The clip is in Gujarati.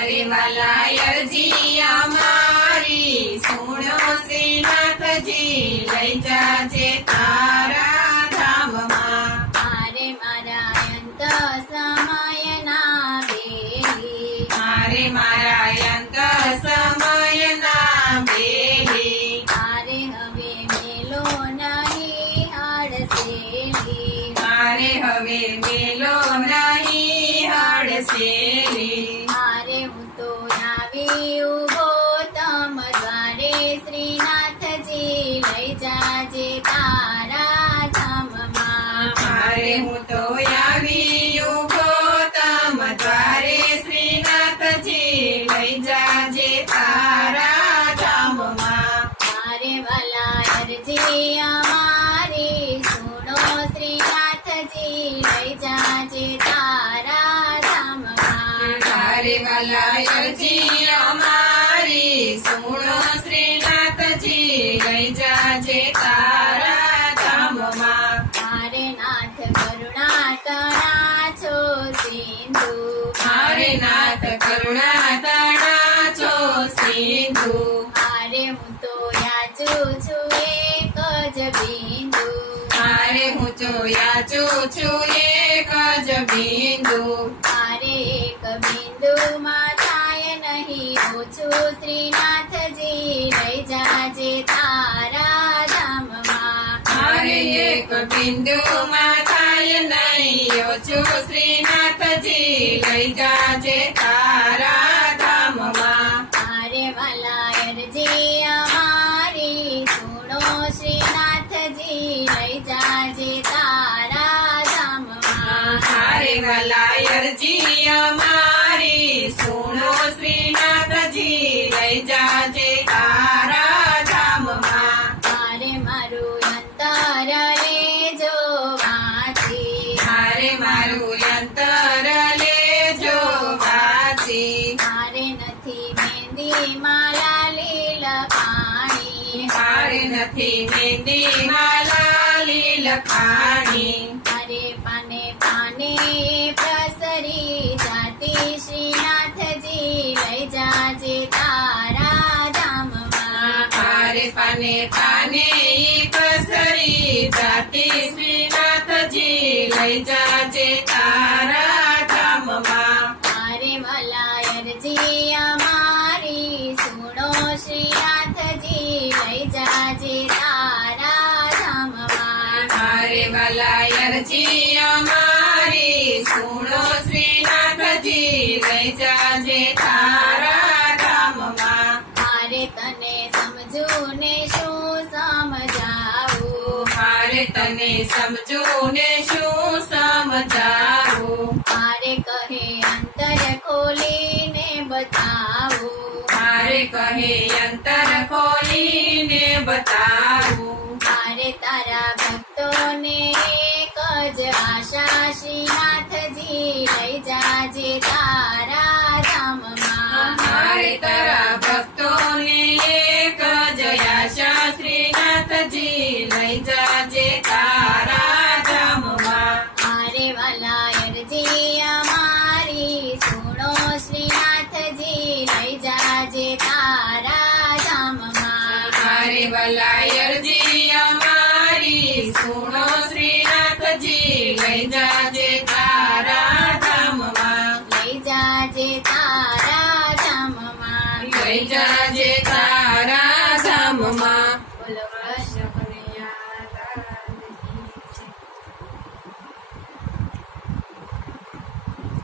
મારે વાલા અરજી અમારી સુણો શ્રીનાથજી લઈ જાજે તારા ધામમાં મારે મારા અંત સમયના બેલી મારે મારા અંત સમયના બેલી મારે હવે મેલો નહીં હડસેલી મારે હવે મેલો નહીં હડસેલી મારે હું તો આવી ઉભો તમ દ્વારે શ્રીનાથજી લઈ જાજે તારા ધામમાં મારે હું તો આવી ઉભો તમ દ્વારે શ્રીનાથજી લઈ જાજે તારા ધામમાં મારે વાલા અરજી અમારી સુનો શ્રીનાથજી લઈ જાજે તારા ધામમાં તારે વાલા અરજી અમારી સુણો શ્રીનાથજી લઈ જાજે તારા ધામમાં મારે નાથ કરુણા તણા છો સિંધુ મારે નાથ કરુણા તણા છો સિંધુ મારે હું તો યાચું છું એક જ બિંદુ મારે હું તો યાચું છું એક જ બિંદુ મારે એક બિંદુમાં થાય નહીં ઓછું શ્રીનાથજી લઈ જાજે તારા ધામમાં મારે એક બિંદુમાં થાય નહીં ઓછું શ્રીનાથજી લઈ જાજે તારા ધામમાં મારે વાલા અરજી અમારી સુણો શ્રીનાથજી લઈ જાજે તારા ધામમાં મારે વાલા અરજી અમારી સુણો શ્રીનાથજી લઈ જાજે તારા ધામમાં મારે મારું અંતર લેજો વાંચી મારે મારું અંતર લેજો વાંચી મારે નથી મહેંદી માલા લીલ પાણી મારે નથી મહેંદી માલા લીલ ખાણી મારે પાને પાને પ્રસરી જાતી શ્રીનાથજી લઈ જાજે તારા ધામમાં મારે પાને પાને પસરી જાતી શ્રીનાથજી લઈ જાજે તારા ધામમાં મારે વાલા અરજી અમારી સુણો શ્રીનાથજી લઈ જાજે તારા ધામમાં મારે વાલા અરજી અમારી સુણો શ્રીનાથજી લઈ જાજે તારા ધામમાં મારે તને સમજું ને શું સમજાવું મારે તને સમજવું ને શું સમજાવું મારે કહે અંતર ખોલીને બતાવું મારે કહે અંતર ખોલીને બતાવું મારે તારા ભક્તોને એક જ આશા શ્રીનાથજી લઈ જાજે તારા ધામમાં મારે તારા ભક્તોને એક જ આશા શ્રીનાથજી લઈ જાજે તારા ધામમાં મારે વાલા અરજી અમારી સુણો શ્રીનાથજી લઈ જાજે તારા ધામમાં મારે વાલા અરજી અમારી સુણો શ્રીનાથજી લઈ જાજે તારા ધામમાં લઈ જાજે તારા ધામમાં લઈ જાજે તારા ધામમાં બોલો કૃષ્ણ